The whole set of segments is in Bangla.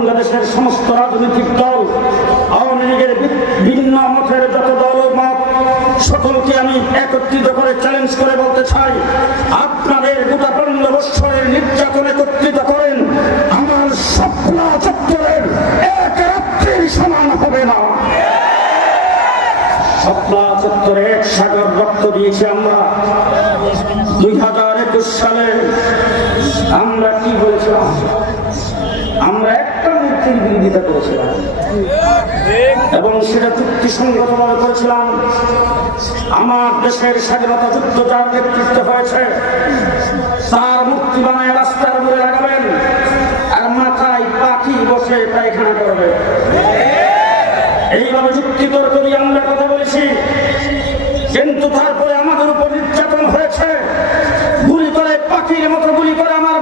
বাংলাদেশের সমস্ত রাজনৈতিক দল, আওয়ামী লীগের বিভিন্ন মতের যত দল মত, সকলকে আমি একত্রিত করে চ্যালেঞ্জ করে বলতে চাই, আপনাদের গোটা পনেরো বৎসরের নির্যাতন একত্রিত করেন, আমার স্বপ্ন চত্বরের এক রাত্রির সমান হবে না। স্বপ্না চত্বরে এক দিয়েছি আমরা। দুই হাজার একুশ সালে আমরা কি বলেছিলাম? আমরা মূর্তির বিরোধিতা করেছিলাম। এবং সেটা চুক্তি চুক্তিসঙ্গতভাবে করেছিলাম। আমার দেশের স্বাধীনতা যুদ্ধ যার নেতৃত্ব হয়েছে, তার মুক্তি বানায় রাস্তার উপরে লাগাবেন, আর মাথায় পাখি বসে পায়খানা করবে। এইভাবে যুক্তি তর্ক দিয়ে আমরা কথা বলেছি। কিন্তু তারপরে আমাদের উপর নির্যাতন হয়েছে। গুলি করে পাখির মতো গুলি করে আমার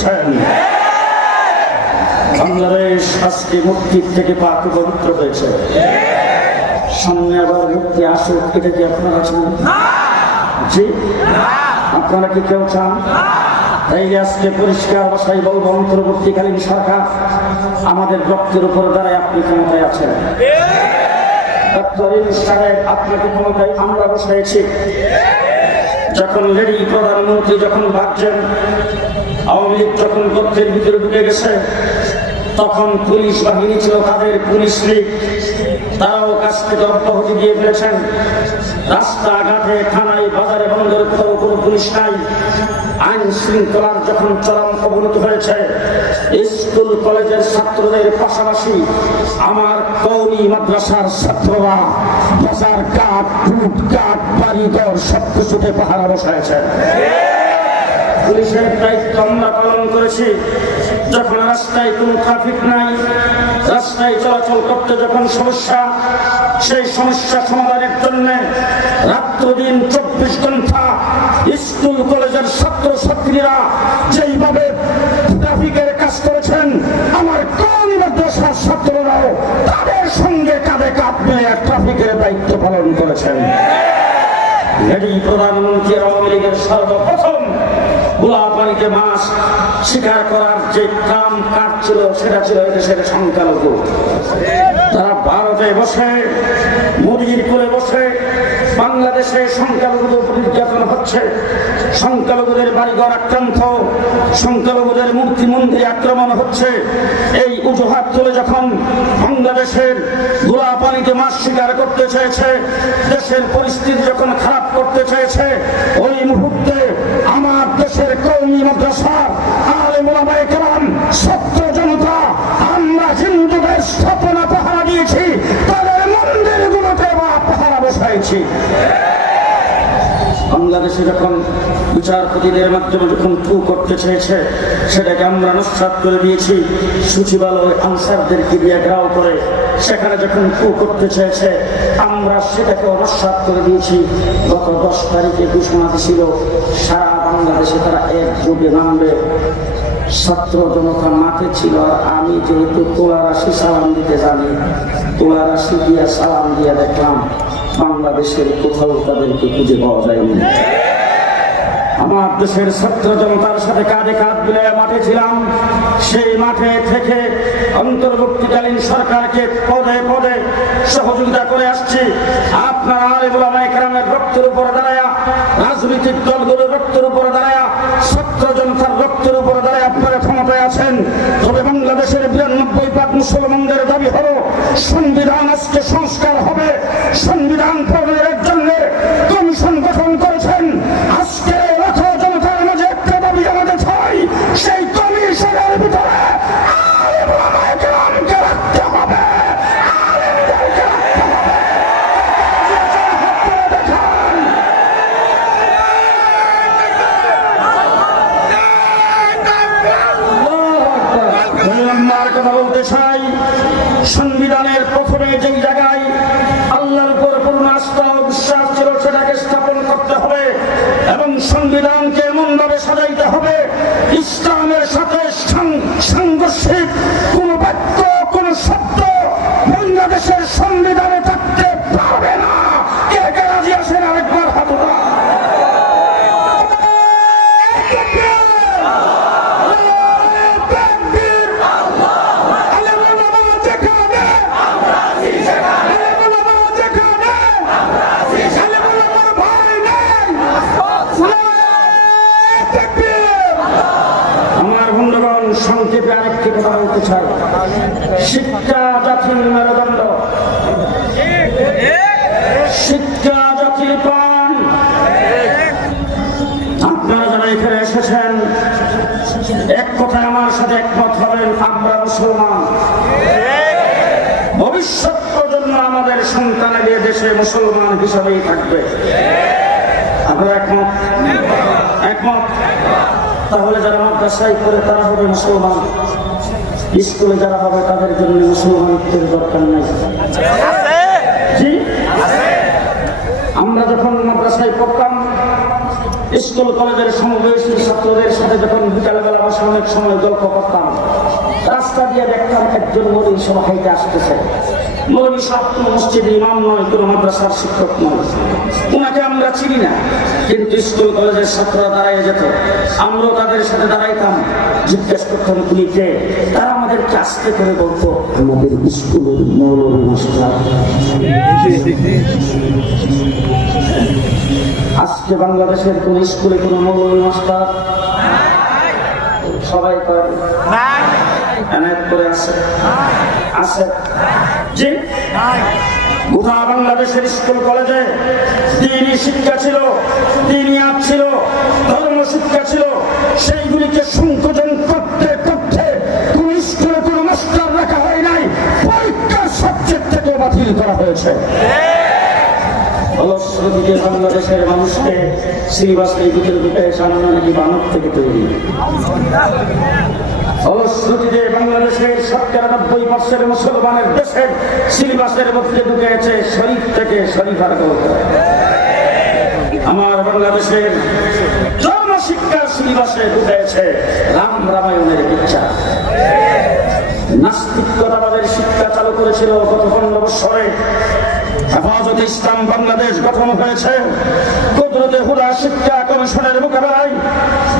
চুরমার করে দিয়েছেন বাংলাদেশ আজকে মুক্তির থেকে পাক পবিত্র হয়েছে। সামনে আবার মুক্তি আসুক, এটা কি আপনারা চান? জি? আপনারা কি কেউ চান? তাই আজকে পরিষ্কার ভাষায় বলব, অন্তর্বর্তীকালীন সরকার আমাদের রক্তের উপর দ্বারাই আপনি ক্ষমতায় আছেন। আপনাকে ক্ষমতায় আমরা বসাইছি। যখন লেডি প্রধানমন্ত্রী যখন ভাবছেন আওয়ামী লীগ যখন গর্তের ভিতরে ঢুকে গেছে, তখন পুলিশ বাহিনী ছিল তাদের পুলিশ লীগ। তারাও কাছ থেকে অব্যাহতি দিয়ে ফেলেছেন। রাস্তাঘাটে থানায়, বাজারে বন্দরে কোথাও কোনো পুলিশ নাই। আইন শৃঙ্খলার যখন চরম অবনতি হয়েছে, স্কুল, কলেজের ছাত্রদের পাশাপাশি আমার কৌমি মাদ্রাসার ছাত্ররা বাজার কাঠ ফুট কাঠ বাড়িঘর সব কিছুতে পাহারা বসাইছে। পুলিশের দায়িত্ব আমরা পালন করেছি। যখন রাস্তায় কোনো ট্রাফিক নাই, রাস্তায় চলাচল করতে যখন সমস্যা, সেই সমস্যা সমাধানের জন্য রাত্র দিন চব্বিশ ঘণ্টা স্কুল, কলেজের ছাত্র ছাত্রীরা যেইভাবে ট্রাফিকের কাজ করেছেন, আমার কোন মাদ্রাসার ছাত্ররাও তাদের সঙ্গে কাঁধে কাঁধ মিলিয়ে ট্রাফিকের দায়িত্ব পালন করেছেন। লেডি প্রধানমন্ত্রী আওয়ামী লীগের সর্বপ্রথম গোলাপানিতে মাছ শিকার করার যে কাম কাজ ছিল, সেটা ছিল এদেশের সংখ্যালঘু। তারা ভারতে বসে মোদির কোলে বসে বাংলাদেশে সংখ্যালঘুদের নির্যাতন হচ্ছে। সংখ্যালঘুদের বাড়িঘর আক্রান্ত। সংখ্যালঘুদের মূর্তি মন্দিরে আক্রমণ হচ্ছে। এই অজুহাত তুলে যখন বাংলাদেশের গোলা পানিতে মাছ শিকার করতে চেয়েছে, দেশের পরিস্থিতি যখন খারাপ করতে চেয়েছে, ওই মুহূর্তে আমার দেশের কৌমি মাদ্রাসার বাংলাদেশে যখন বিচারপতিদের মাধ্যমে যখন টু করতে চেয়েছে, সেটাকে আমরা নস্বাত করে দিয়েছি। সচিবালয় আনসারদেরকে দিয়ে গ্রাও করে সেখানে যখন টু করতে চেয়েছে, আমরা সেটাকে নস্বাত করে দিয়েছি। গত দশ তারিখে ঘোষণা দিছিল সারা বাংলাদেশে তারা একযোগে নামবে। ছাত্র জনতা মাঠে ছিল, আর আমি যেহেতু তোলারাশি সালাম দিতে জানি তোলারাশি দিয়ে সালাম দিয়ে দেখলাম। বাংলাদেশের কোথাও তাদেরকে খুঁজে পাওয়া যায়নি। আমার দেশের ছাত্র জনতার সাথে কাঁধে কাঁধ মিলিয়ে মাঠে ছিলাম। সেই মাঠে থেকে অন্তর্বর্তীকালীন সরকারকে পদে পদে সহযোগিতা করে আসছি। আপনারা আলিমুলামাই কেরামের রক্তের উপরে দাঁড়ায়, রাজনৈতিক দলগুলোর রক্তের উপরে দাঁড়ায় ছাত্র জনতার রক্তের উপরে দাঁড়ায় আপনারা আছেন, তবে বাংলাদেশের বিরানব্বই ভাগ মুসলমানদের দাবি হলো, সংবিধান আজকে সংস্কার হবে, সংবিধান প্রণয়নের জন্য কমিশন গঠন সংবিধানের প্রথমে যে জায়গায় আল্লাহর উপর পূর্ণ আস্থা ও বিশ্বাস ছিল, সেটাকে স্থাপন করতে হবে এবং সংবিধানকে এমন ভাবে সাজাইতে হবে, ইসলামের সাথে সাংঘর্ষিক কোন বাক্য, কোন শব্দ, বাংলাদেশের সংবিধানে শিক্ষা জাতির মেরুদণ্ড। শিক্ষা জাতির প্রাণ। আপনারা যারা এখানে এসেছেন, এক কথায় আমার সাথে একমত হবেন, আমরা মুসলমান। ভবিষ্যৎ প্রজন্ম আমাদের সন্তানের দেশে মুসলমান হিসাবেই থাকবে। আপনারা একমত? একমত? তাহলে যারা মাদ্রাসায় করে তারা হবে মুসলমান। স্কুলে যারা হবে, তাদের জন্য মুসলমানত্বের দরকার নেই। আমরা যখন মাদ্রাসায় পড়তাম, স্কুল, কলেজের সমবয়সী ছাত্রদের সাথে যখন বিকালবেলা বসে অনেক সময় গল্প করতাম। রাস্তা দিয়ে দেখতাম একজন মরিন সব হাইতে আসতেছে। মৌলী সাহেব কোনো মসজিদে ইমাম নয়, কোনো মাদ্রাসার শিক্ষক নয়। ওনাকে আমরা চিনি না, কিন্তু স্কুল, কলেজের ছাত্ররা দাঁড়ায় যেত। আমরাও তাদের সাথে দাঁড়াইতাম। জিজ্ঞেস করতাম উনি কে? তারা আমাদেরকে আস্তে করে বলতো, আমাদের স্কুলের মৌলভী মাস্টার। আজকে বাংলাদেশের কোন স্কুলে কোন মৌলভী মাস্টার? সবাই করে বাংলাদেশের স্কুল, কলেজে দিনই শিক্ষা ছিল দিনিয়াত ছিল, ধর্ম শিক্ষা ছিল। সেইগুলিকে সংকোচন করতে করতে কোন স্কুলে কোনো মাস্টার রাখা হয় নাই। পরীক্ষার সাবজেক্ট থেকে বাতিল করা হয়েছে। ফলশ্রুতিতে বাংলাদেশের মানুষকে সিলেবাসকে ভিতরে ঢুকে সামনে নাকি বানর থেকে তৈরি। ফলশ্রুতিতে বাংলাদেশের শতকরা নব্বই পার্সেন্ট মুসলমানের দেশের মধ্যে ঢুকেছে শরীফ থেকে শরীফার গল্প। আমার বাংলাদেশের জন্ম শিক্ষার সিলেবাসে ঢুকেছে রাম রামায়ণের পিকচার নাস্তিকতাবাদের শিক্ষা চালু করেছিল গত পনেরো বৎসরে। হেফাজতে ইসলাম বাংলাদেশ গঠন হয়েছে। কুদরতে হুদা শিক্ষা কমিশনের মোকাবেলায়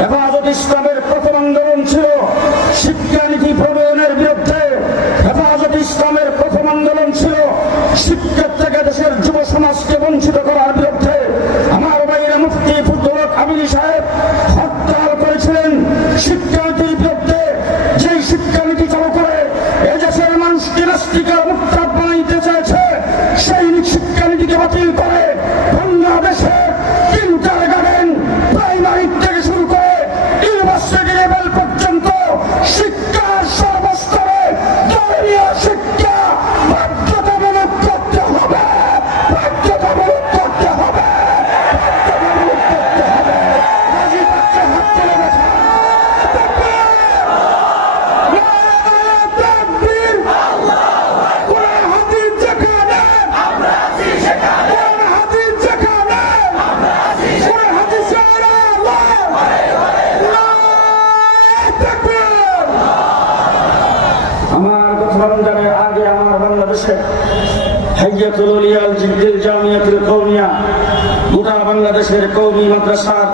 হেফাজত ইসলামের প্রথম আন্দোলন ছিল। শিক্ষানীতি প্রণয়নের বিরুদ্ধে হেফাজত ইসলামের প্রথম আন্দোলন ছিল শিক্ষার বাংলাদেশের কৌমি মাদ্রাসার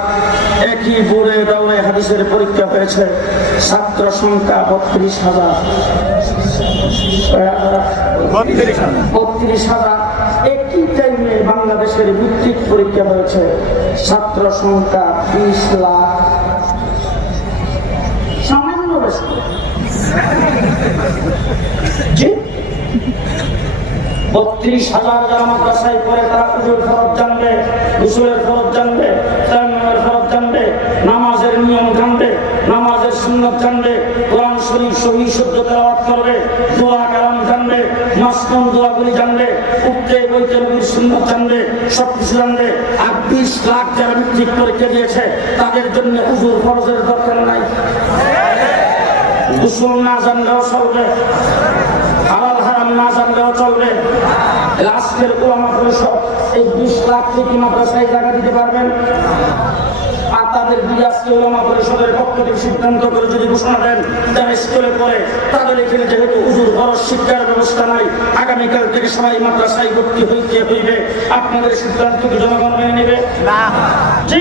একই বোর্ডে দৌড়ে হাদিসের পরীক্ষা হয়েছে। ছাত্র সংখ্যা বত্রিশ হাজার। বত্রিশ হাজার। একই টাইমে বাংলাদেশের ভিত্তিক পরীক্ষা হয়েছে। ছাত্র সংখ্যা বিশ লাখ সামান্য বেশি জি বত্রিশ হাজার যারা মাদ্রাসায় পড়ে, তারা পুজোর ফরজ জানবে, গুসলের ফরজ জানবে, তায়াম্মুমের ফরজ জানবে, নামাজের নিয়ম জানবে, নামাজের সুন্নত জানবে, কোরআন শরীফ সহি শুদ্ধ তেলাওয়াত করবে, দোয়া কালাম জানবে মাসকুন দোয়াগুলি জানবে, উঠতে, বইতে নবীর সুন্নত জানবে সব কিছু জানবে। আর বিশ লাখ যারা মেট্রিক পরীক্ষা দিয়েছে, তাদের জন্য উজুর ফরজের দরকার নাই। গোসল না জানলেও চলবে হালাল হারাম না জানলেও চলবে আজকের ওলামা পরিষদ এই বিশ লাখ থেকে মাদ্রাসায় জায়গা দিতে পারবেন। আর তাদের দিয়ে আজকে ওলামা পরিষদের পক্ষ থেকে সিদ্ধান্ত করে যদি ঘোষণা দেন যারা স্কুলে পড়ে তাদের এখানে যেহেতু উজুর খরচ শিক্ষার ব্যবস্থা নাই আগামীকাল থেকে সবাই মাদ্রাসায় ভর্তি হইতে হইবে। আপনাদের সিদ্ধান্তকে জনগণ মেনে নেবে? না। জি।